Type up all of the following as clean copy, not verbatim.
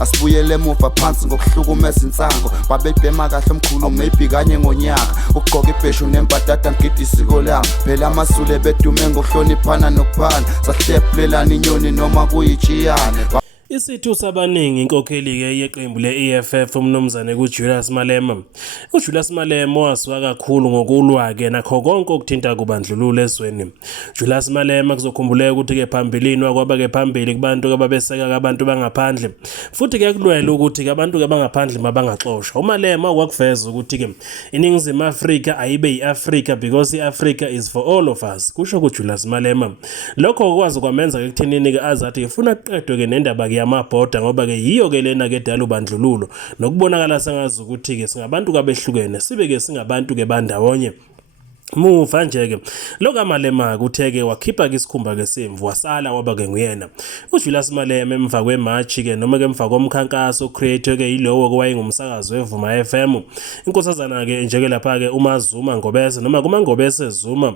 Asibuyele emuva phansi ngokuhlukumeza insango babebhema kahle omkhulu maybe kanye ngonyaka ugqoka ibheshu nembadada ngidi isiko lami phela amasule bedume ngokuhloniphana nokuphana sahlephulelana inyoni noma kuyijiyane. Isithu sabaningi inkokheli-ke yeqembu le-EFF umnumzane kuJulius Malema. UJulius Malema wasuka kakhulu ngokulwa-ke nakho konke okuthinta kubandlululo ezweni. Julius Malema kuzokhumbuleka ukuthi-ke phambilini wakwaba-ke phambili kubantu-ke babeseka abantu bangaphandle futhi-ke kulwela ukuthi-ke abantu-ke bangaphandle mabangaxoshwa. UMalema wakwakuveza ukuthi-ke iNingizimu Afrika ayibe yi-Afrika because i-Africa is for all of us, kusho kuJulius Malema. Lokho kwazi kwamenza-ke ekuthenini-ke azathi funa kuqedwe-ke nendaba yamabhoda ngoba ke yiyo ke lena ke dala ubandlululo nokubonakala sengazi ukuthi ke singabantu kabehlukene sibe ke singabantu ke bandawonye. Muva nje-ke lokho Malema kutheke wakhipha ke isikhumba ke semvu wasala waba ke nguyena uJulius Malema emva kwematch-ke noma ke emva komkhankaso create ke yilowo kwayengumsakazi weVuma FM. Inkosazana-ke njeke lapha-ke uMazuma Ngobese noma kumaNgobese Zuma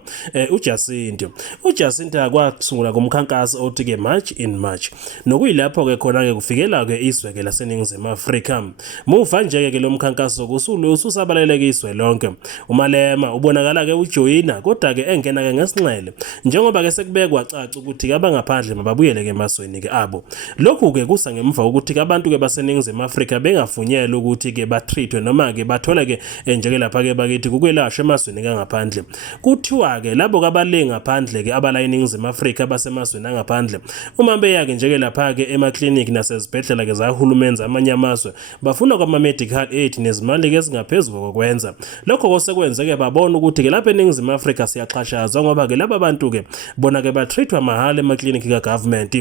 uJacinta kwakusungula kumkhankaso othi-ke March in March nokuyilapho-ke khona-ke kufikela-ke izwe-ke laseNingizimu Afrika. Muva nje-ke lo mkhankaso ususabaleleke izwe lonke. uMalema ubonakala-ke ujoyina kodwa-ke engena-ke ngesinxele njengoba-ke sekubekwa caca ukuthi-ke abangaphandle mababuyele-ke emasweni-ke abo. Lokhu-ke kusa ngemva ukuthi-ke abantu-ke baseNingizimu Afrika bengavunyelwe ukuthi-ke batreatwe noma-ke bathole-ke njeke lapha-ke bakithi kukwelashwa emasweni angaphandle. Kuthiwa-ke labo kabalengi ngaphandle-ke abala eNingizimu Afrika basemazweni angaphandle uma beya-ke njeke lapha-ke emaklinikhi nasezibhedlela-ke zahulumeni zamanye amazwe bafuna kwama-medical aid nezimali-ke ezingaphezulu kokwenza. Lokho kosekwenzeke babona ukuthi-ke lapha eNingizimu Afrika siyaxhashazwa ngoba-ke laba bantu-ke bona-ke batreatwa mahhala emaklinikhi ka-government.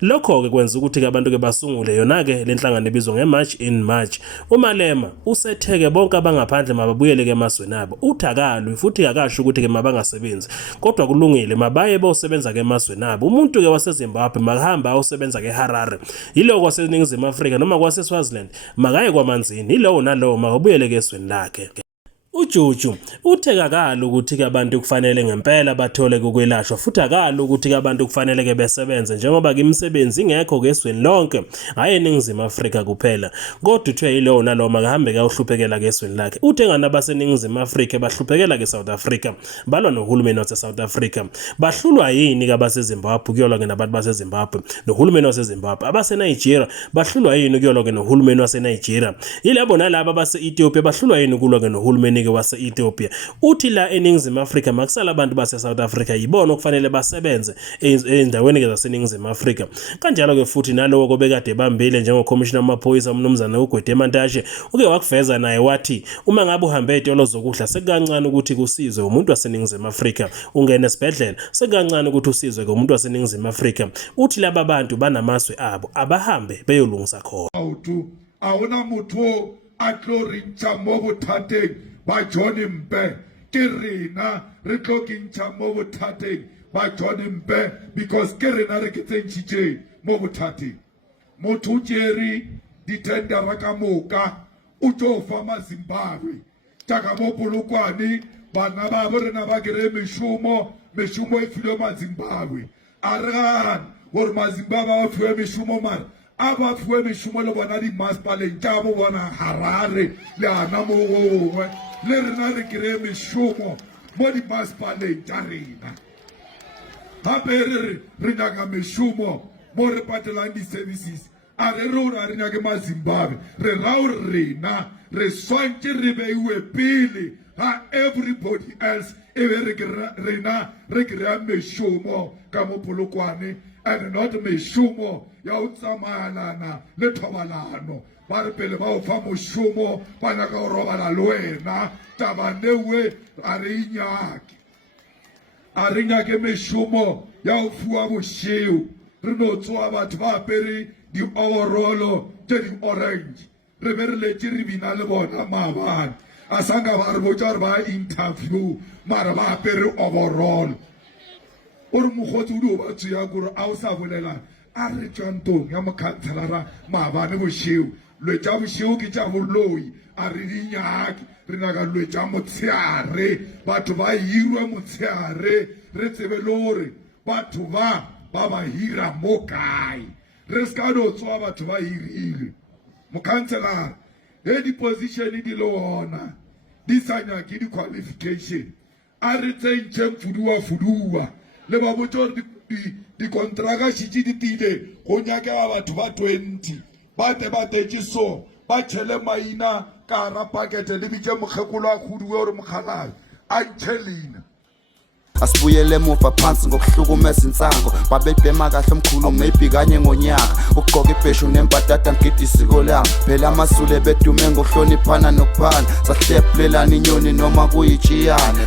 Lokho-ke kwenza ukuthi-ke abantu-ke basungule yona-ke le nhlangano ebizwa nge-March in March. uMalema usetheke bonke abangaphandle mababuyele-ke emasweni abo. Uthi akalwi futhi akasho ukuthi-ke mabangasebenzi kodwa kulungile mabaye bosebenza-ke emasweni abo. Umuntu-ke waseZimbabwe makahamba ayosebenza-ke eHarare, yilowo kwaseNingizimu Afrika noma kwaseSwaziland makaye kwamanzini, yilowo nalowo makabuyele-ke esweni lakhe. uJuju uthe akalo ukuthi-ke abantu kufanele ngempela bathole ukwelashwa futhi akalo ukuthi-ke abantu kufanele-ke besebenze njengoba-ke imisebenzi ingekho-ke esweni lonke hhayi eNingizimu Afrika kuphela kodwa uthe yilowo nalowo makahambe kayahluphekela-ke esweni lakhe. Uthe ngani abaseNingizimu Afrika bahluphekela-ke South Africa balwa nohulumeni wase-South Africa bahlulwa yini-ke abaseZimbabwe kuyolwa-ke nabantu baseZimbabwe nohulumeni waseZimbabwe. AbaseNigeria bahlulwa yini kuyolwa-ke nohulumeni waseNigeria. Yilabo nalabo abase-Ethiopia bahlulwa yini kulwa-ke nohulumeni wase-Ethiopia. Uthi la eNingizimu Afrika makusala abantu base-South Africa yibona okufanele basebenze endaweni-ke zaseNingizimu Afrika. Kanjalo-ke futhi nalowo kobekade bambile njengokhomishina wamaphoyisa umnumzane uGwede Mantashe uke wakuveza naye wathi uma ngabe uhambe ezitolo zokudla sekukancane ukuthi kusizwe umuntu waseNingizimu Afrika, ungena esibhedlela sekukancane ukuthi usizwe umuntu waseNingizimu Afrika. Uthi laba bantu banamazwe abo abahambe beyolungisa khona. Awona mutho a tlo rintsha mo bothateng ba John Mpe ke rena re tlo kintsha mo bothateng ba John Mpe because ke rena re ke tsentshitse mo bothateng. Motho tjeri ditendera ka moka o tlo fa maZimbabwe taka mo Polokwane bana ba rena ba kere meshumo e filo maZimbabwe aran hore maZimbabwe a fiwe meshumo mara aba fiwe meshumo le bona di masipaleng tja bo bona Harare le ana mo gongwe le rena re kere meshumo mo di masipaleng tja rena gape re nyaka meshumo mo re patelang di-services a re rona re nyake maZimbabwe re rao rena re swantse re beiwe pele ga everybody else e be rena re kry-a meshumo ka mo Polokwane and not meshumo ya o tsamayalana le thobalano ba re pele ba o fa moshumo ba nyaka go robala le wena taba newe a re nyake meshumo ya o fiwa bošeo re no tsoa batho ba apere di-overolo tse di-orange re be re letse re bina le bona maabane a sanga ba re botsa gore ba interview mara ba apere overall o re mogotsi o di o ba tseya kore a o sa bolelang a re tswantong ya mokhanselara maabane bošeo lwetša bošeo ke tša boloi a re dinyake re nyaka lwetša motshehare batho ba hirwe motshehare re tsebe le gore batho ba hira mo kae re ska no tsoa batho ba hirile mokhanselara e di-position di le ona di sa nyake di-qualification a re tsentšheng fuduwa le ba botse gore dikontraka šitše di tile go nyakega batho ba 20 ba tetše so ba tšhele maina ka gara pakete le bitše mokgekolo a khuduwe gore mokgalayo a ntšhe leina asibuyele emuva phansi ngokuhlukumeza insango babebhema kahle omkhulu maybe kanye ngonyaka ukugqoka ibheshu nembadada ngidi isiko lami phela amasule bedume ngokuhloniphana nokuphana sahlephulelana inyoni noma kuyitshiyane